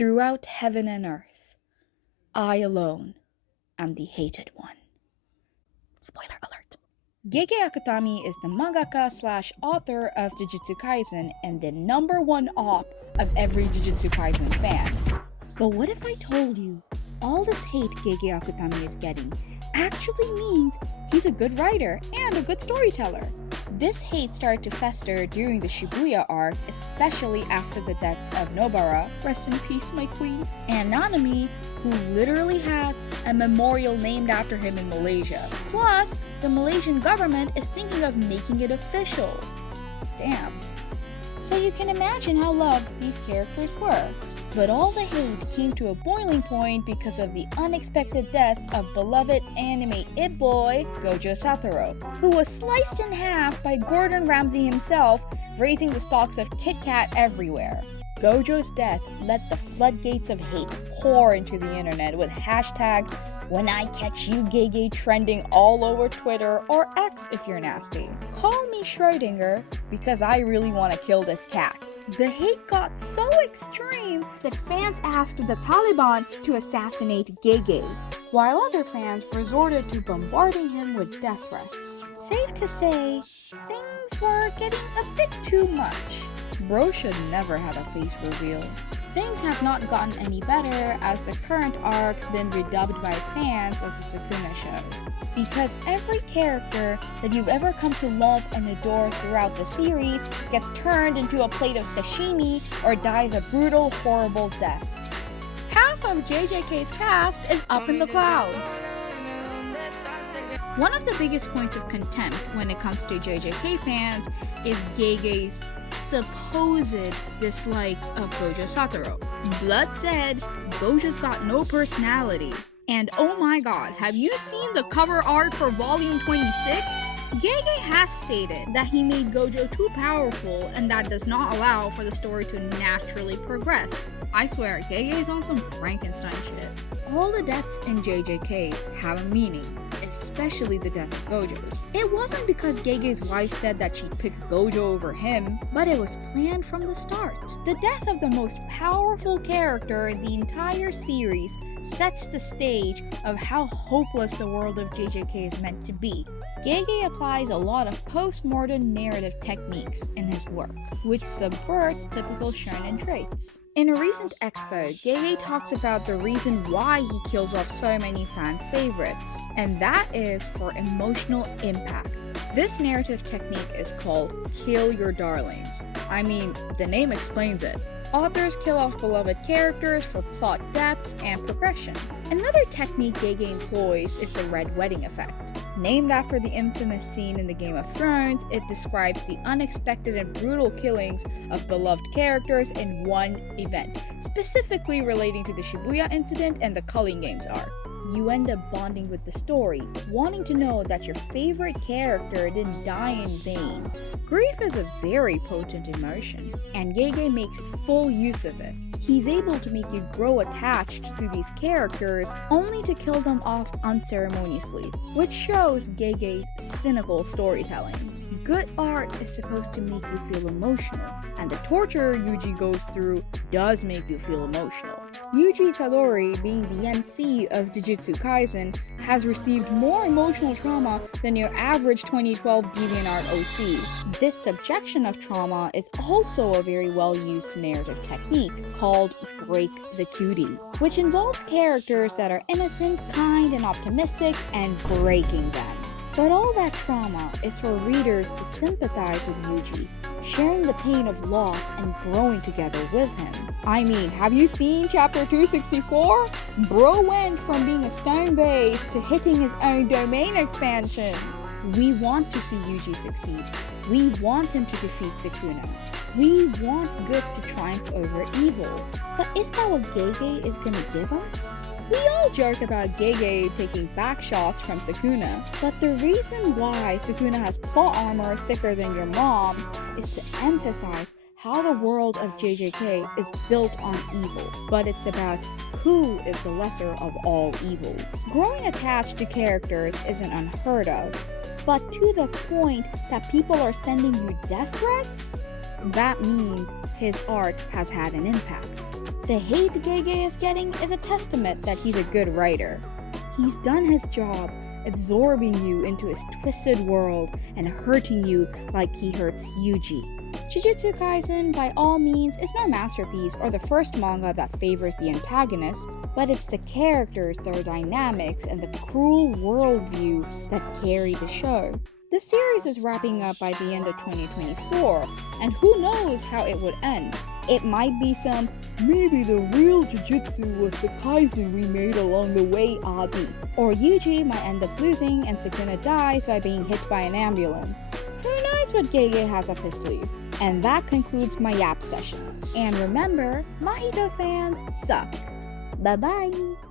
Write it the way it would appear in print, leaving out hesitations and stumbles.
Throughout heaven and earth, I alone am the hated one. Spoiler alert. Gege Akutami is the mangaka slash author of Jujutsu Kaisen and the #1 op of every Jujutsu Kaisen fan. But what if I told you all this hate Gege Akutami is getting actually means he's a good writer and a good storyteller? This hate started to fester during the Shibuya arc, especially after the deaths of Nobara, rest in peace my queen, and Nanami, who literally has a memorial named after him in Malaysia. Plus, the Malaysian government is thinking of making it official. Damn. So you can imagine how loved these characters were. But all the hate came to a boiling point because of the unexpected death of beloved anime it boy Gojo Satoru, who was sliced in half by Gordon Ramsay himself, raising the stocks of Kit Kat everywhere. Gojo's death let the floodgates of hate pour into the internet with hashtag #WhenICatchYouGege trending all over Twitter or X if you're nasty. Call me Schrödinger because I really want to kill this cat. The hate got so extreme that fans asked the Taliban to assassinate Gege, while other fans resorted to bombarding him with death threats. Safe to say, things were getting a bit too much. Bro should never have a face reveal. Things have not gotten any better as the current arc's been redubbed by fans as a Sukuna show. Because every character that you've ever come to love and adore throughout the series gets turned into a plate of sashimi or dies a brutal, horrible death. Half of JJK's cast is up in the clouds. One of the biggest points of contempt when it comes to JJK fans is Gege's supposed dislike of Gojo Satoru. Blood said Gojo's got no personality. And oh my god, have you seen the cover art for volume 26? Gege has stated that he made Gojo too powerful and that does not allow for the story to naturally progress. I swear, Gege is on some Frankenstein shit. All the deaths in JJK have a meaning, especially the death of Gojo's. It wasn't because Gege's wife said that she'd pick Gojo over him, but it was planned from the start. The death of the most powerful character in the entire series sets the stage of how hopeless the world of JJK is meant to be. Gege applies a lot of post-modern narrative techniques in his work, which subvert typical shonen traits. In a recent expo, Gege talks about the reason why he kills off so many fan favorites, and that is for emotional impact. This narrative technique is called Kill Your Darlings. I mean, the name explains it. Authors kill off beloved characters for plot depth and progression. Another technique Gege employs is the Red Wedding effect. Named after the infamous scene in the Game of Thrones, it describes the unexpected and brutal killings of beloved characters in one event, specifically relating to the Shibuya incident and the Culling Games arc. You end up bonding with the story, wanting to know that your favorite character didn't die in vain. Grief is a very potent emotion, and Gege makes full use of it. He's able to make you grow attached to these characters only to kill them off unceremoniously, which shows Gege's cynical storytelling. Good art is supposed to make you feel emotional, and the torture Yuji goes through does make you feel emotional. Yuji Chidori, being the MC of Jujutsu Kaisen, has received more emotional trauma than your average 2012 DeviantArt OC. This subjection of trauma is also a very well-used narrative technique called Break the Cutie, which involves characters that are innocent, kind, and optimistic, and breaking them. But all that trauma is for readers to sympathize with Yuji, sharing the pain of loss and growing together with him. I mean, have you seen chapter 264? Bro went from being a stone base to hitting his own domain expansion. We want to see Yuji succeed. We want him to defeat Sukuna. We want good to triumph over evil. But is that what Gege is gonna give us? We all joke about Gege taking back shots from Sukuna, but the reason why Sukuna has plot armor thicker than your mom is to emphasize how the world of JJK is built on evil, but it's about who is the lesser of all evils. Growing attached to characters isn't unheard of, but to the point that people are sending you death threats? That means his art has had an impact. The hate Gege is getting is a testament that he's a good writer. He's done his job, absorbing you into his twisted world and hurting you like he hurts Yuji. Jujutsu Kaisen, by all means, is no masterpiece or the first manga that favors the antagonist, but it's the characters, their dynamics, and the cruel worldview that carry the show. The series is wrapping up by the end of 2024, and who knows how it would end. It might be some, maybe the real Jujutsu was the Kaisen we made along the way, Abi. Or Yuji might end up losing and Sukuna dies by being hit by an ambulance. Who knows what Gege has up his sleeve? And that concludes my yap session. And remember, Mahito fans suck. Bye bye!